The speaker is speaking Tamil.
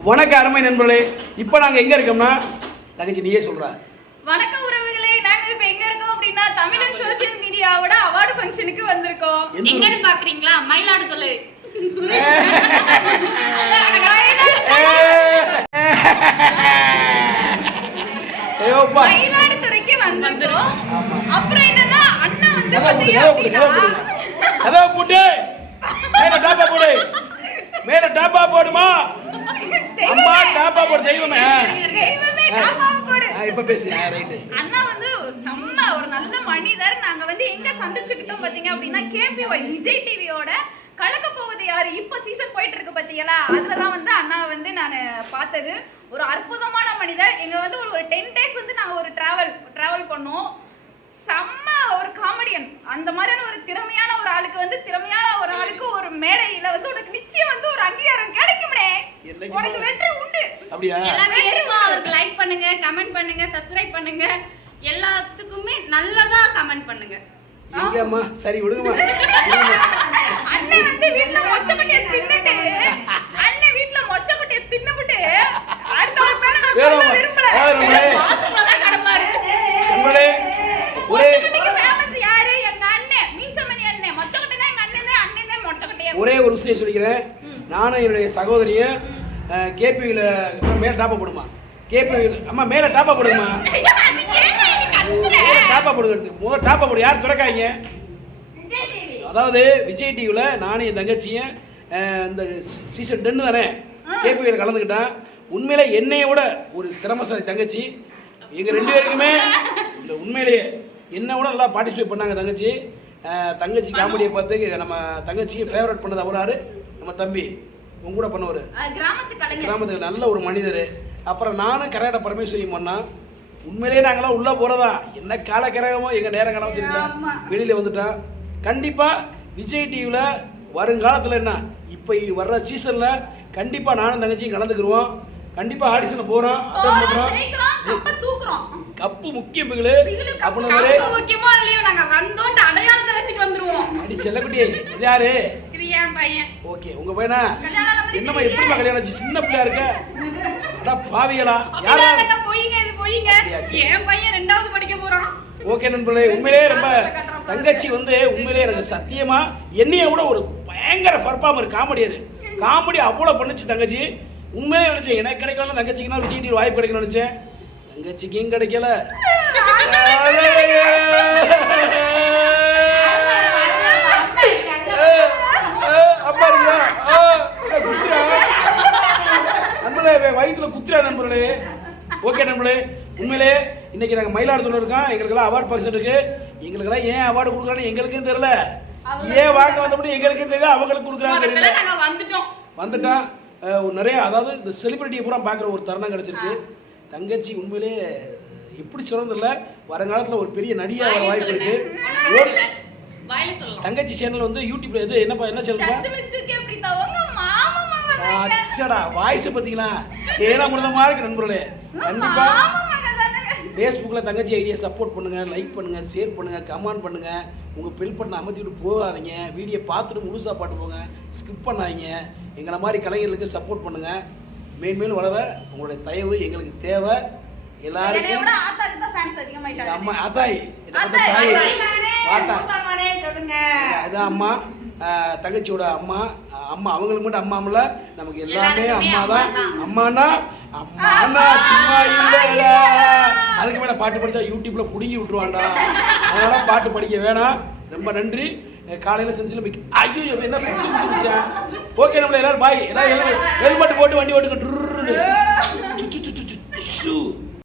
வணக்கம் அருமை நண்பர்களே இப்போ நாங்கள் எங்கே இருக்கோம்னா தங்கச்சி நீயே சொல்கிறா வணக்கம் உறவுகளே நாங்க இப்ப எங்க இருக்கோம் அப்படின்னா தமிழன் சோஷியல் மீடியாவோட அவார்டு ஃபங்க்ஷனுக்கு வந்திருக்கோம். எந்த ஊரு? எங்கன்னு பாக்குறீங்களா? மயிலாடுதுறை ஏயோப்பா மயிலாடுதுறைக்கு வந்திருக்கோம். ஆமா. அப்புறம் என்னன்னா அண்ணன் வந்து கதவை போடு பாத்தீங்க கதவை போடு அப்படின்னா கதவை போடு கதவை போட்டு. மேல டாப்பா போடு. மேல டாப்பா போடுமா? அம்மா டாப்பா போடு தெய்வமே. இப்ப பேசு அண்ணா வந்து செம்ம ஒரு நல்ல மனிதர். நாங்க வந்து எங்க சந்திச்சுக்கிட்டோம் பாத்தீங்க அப்படின்னா கேபிஒய் விஜய் டிவியோட கலக்க போவது யாரு? இப்ப சீசன் போயிட்டு இருக்கு பாத்தீங்களா? அதுலதான் வந்து அண்ணாவை வந்து நான் பார்த்தது. ஒரு அற்புதமான மனிதர். எங்க வந்து ஒரு டென் டேஸ் வந்து நாங்க ஒரு டிராவல் டிராவல் பண்ணோம். செம்ம ஒரு காமெடியன் அந்த மாதிரியான ஒரு திறமையான ஒரு ஆளுக்கு வந்து திறமையான ஒரு ஆளுக்கு ஒரு மேடையில வந்து உனக்கு நிச்சயம் வந்து ஒரு அங்கீகாரம்? உனக்கு வெற்றி உண்டு. அப்படியா? எல்லா வீடியோஸ்க்கும் அவருக்கு லைக் பண்ணுங்க கமெண்ட் பண்ணுங்க சப்ஸ்கிரைப் பண்ணுங்க. எல்லாத்துக்குமே நல்லதா கமெண்ட் பண்ணுங்க. எங்க அம்மா சரி விடுங்கம்மா. அண்ணன் வந்து வீட்ல மொச்சக்கொட்டைய தின்னுட்டு அண்ணன் வீட்ல மொச்சக்கொட்டைய தின்னுபிட்டு அடுத்த ஒரு பேரை நான். விரும்பல. ஆ, நம்மளே பாத்ரூம்ல தான் கிடப்பாரு. நண்பர்களே ஒரே ஃபேமஸ் யாரு? எங்க அண்ணன் மீசமணி அண்ணன் மொச்சக்கொட்டைனா எங்க அண்ணன் தான் அண்ணன் தான் மொச்சக்கொட்டைய. ஒரே ஒரு விஷயம் சொல்லிக்கிறேன். நானும் என்னுடைய சகோதரியும் கேபியில் மேலே டாப்பாக போடுமா? கேபியில் அம்மா மேலே டாப்பா போடுமா? ஐயா, போடுங்க முதல் டாப்பை போடு. யார் திறக்காங்க? அதாவது விஜய் டிவியில் நானும் என் தங்கச்சியும் இந்த சீசன் டென்னு தானே கேபியில் கலந்துக்கிட்டான் உண்மையிலே என்னைய விட ஒரு திறமசாலி தங்கச்சி. எங்கள் ரெண்டு பேருக்குமே இந்த உண்மையிலேயே என்னை விட நல்லா பார்ட்டிசிபேட் பண்ணாங்க தங்கச்சி. தங்கச்சி காமெடியை பார்த்து நம்ம தங்கச்சியை ஃபேவரட் பண்ணது அவராரு நம்ம தம்பி. உங்க கூட பண்ணவர். கிராமத்து கலைஞர். கிராமத்துக்கு நல்ல ஒரு மனிதர். அப்புறம் நானும் கரையாட பரமேஸ்வரி பண்ணா உண்மையிலேயே நாங்களாம் உள்ளே போகிறதா என்ன காலக்கிரகமோ எங்கள் நேரம் காலம் தெரியல. வெளியில் வந்துட்டோம் கண்டிப்பாக விஜய் டிவியில் வருங்காலத்தில் என்ன? இப்போ வர்ற சீசனில் கண்டிப்பாக நானும் தங்கச்சியும் கலந்துக்குருவோம். கண்டிப்பாக ஆடிஷனில் போகிறோம் அட்டன் போறோம், பண்ணுறோம் கப்பை முக்கியம் கப்பு, அப்படின்னு முக்கியமோ இல்லையோ நாங்க வந்தோம் அடையாளத்தை வச்சுட்டு வந்துருவோம். அடி செல்லக்குட்டியே யாரு? என் பையன். ஓகே உங்க பையனா? என்னம்மா. எப்படிம்மா கல்யாணம் சின்ன பிள்ளையா இருக்க? அடா பாவிகளா? யாரா? பொய்ங்க இது பொய்ங்க. என் பையன் ரெண்டாவது படிக்க போறான். ஓகே நண்பர்களே உண்மையிலேயே ரொம்ப தங்கச்சி வந்து உண்மையிலேயே எனக்கு சத்தியமா என்னைய விட ஒரு பயங்கர பர்ஃபார்மர் காமெடியர் காமெடி அவ்வளோ பண்ணுச்சு தங்கச்சி. உண்மையிலே நினைச்சேன் எனக்கு கிடைக்கல தங்கச்சிக்குனா விஜய் டிவி வாய்ப்பு கிடைக்கணும்னு நினைச்சேன். தங்கச்சிக்கும் கிடைக்கல அப்பா இருக்கா குத்துறா நண்பர்களே குத்துறா நண்பர்களே. ஓகே நண்பர்களே உண்மையிலே இன்னைக்கு நாங்கள் மயிலாடுதுறை இருக்கோம். எங்களுக்கெல்லாம் அவார்ட் ஃபங்க்ஷன் இருக்கு. எங்களுக்கெல்லாம் ஏன் அவார்டு கொடுக்குறான்னு எங்களுக்கும் தெரியல. ஏன் வாங்க வந்தபடி எங்களுக்கும் தெரியல அவங்களுக்கு கொடுக்குறாங்க தெரியல. வந்துட்டோம். ஒரு நிறைய அதாவது இந்த செலிபிரிட்டியை பூரா பார்க்குற ஒரு தருணம் கிடைச்சிருக்கு. தங்கச்சி உண்மையிலே எப்படி சொல்றதில்ல வருங்காலத்தில் ஒரு பெரிய நடிகை வர வாய்ப்பு இருக்கு. தங்கச்சி சேனல் வந்து யூடியூப்ல எது என்னப்பா என்ன சேனல் அச்சடா வாய்ஸ் பார்த்தீங்களா? ஏனாமிரதமா இருக்கு நண்பர்களே. கண்டிப்பா. மாமா மகன் தானே. ஃபேஸ்புக்கில் தங்கச்சி ஐடியா சப்போர்ட் பண்ணுங்க லைக் பண்ணுங்க ஷேர் பண்ணுங்க கமெண்ட் பண்ணுங்க. உங்க பெல் பட்டனை அமர்த்தி விட்டு போகாதீங்க. வீடியோ பார்த்துட்டு முழுசா பாட்டு போங்க. ஸ்கிப் பண்ணாதீங்க. எங்களை மாதிரி கலைஞர்களுக்கு சப்போர்ட் பண்ணுங்க. மேன்மேலும் வளர உங்களுடைய தயவு எங்களுக்கு தேவை. எல்லாருக்கும் தான். அம்மா அத்தாய், தாய். அதான் அம்மா தங்கச்சியோட அம்மா அம்மா அவங்களுக்கு மட்டும் அம்மா இல்ல நமக்கு எல்லாமே அம்மா தான். அம்மா தான். அம்மானா அம்மானா சும்மா இல்லடா. அதுக்கு மேல பாட்டு படிச்சா யூடியூப்ல புடுங்கி விட்டுருவான்டா. அதனால பாட்டு படிக்க வேணாம். ரொம்ப நன்றி. காலையில செஞ்சுல மிக்க ஐயோ என்ன ஓகே நம்மள எல்லாரும் பாய் எல்லாரும் ஹெல்மெட் போட்டு வண்டி ஓட்டுங்க.